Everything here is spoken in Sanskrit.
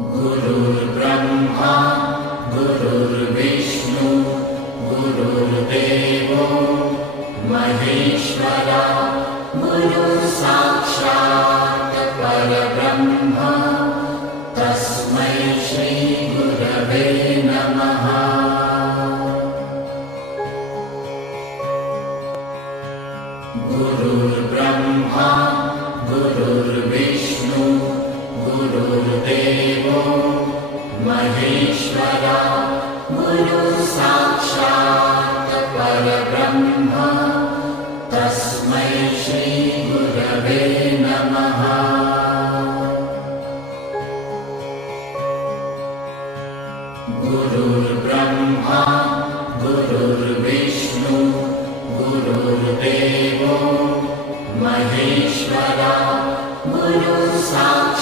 गुरुर्ब्रह्मा गुरुर्विष्णु गुरुर्देवो महेश्वरा गुरुसाक्षात् परब्रह्म तस्मै श्री गुरवे नमः। गुरुर्ब्रह्मा गुरुर्विष्णु गुरुर्देवो महेश्वरा गुरुसाक्षात् परब्रह्म तस्मै श्री गुरवे नमः। गुरुर्ब्रह्मा गुरुर्विष्णु गुरुर्देवो महेश्वरा गुरुसाक्षात्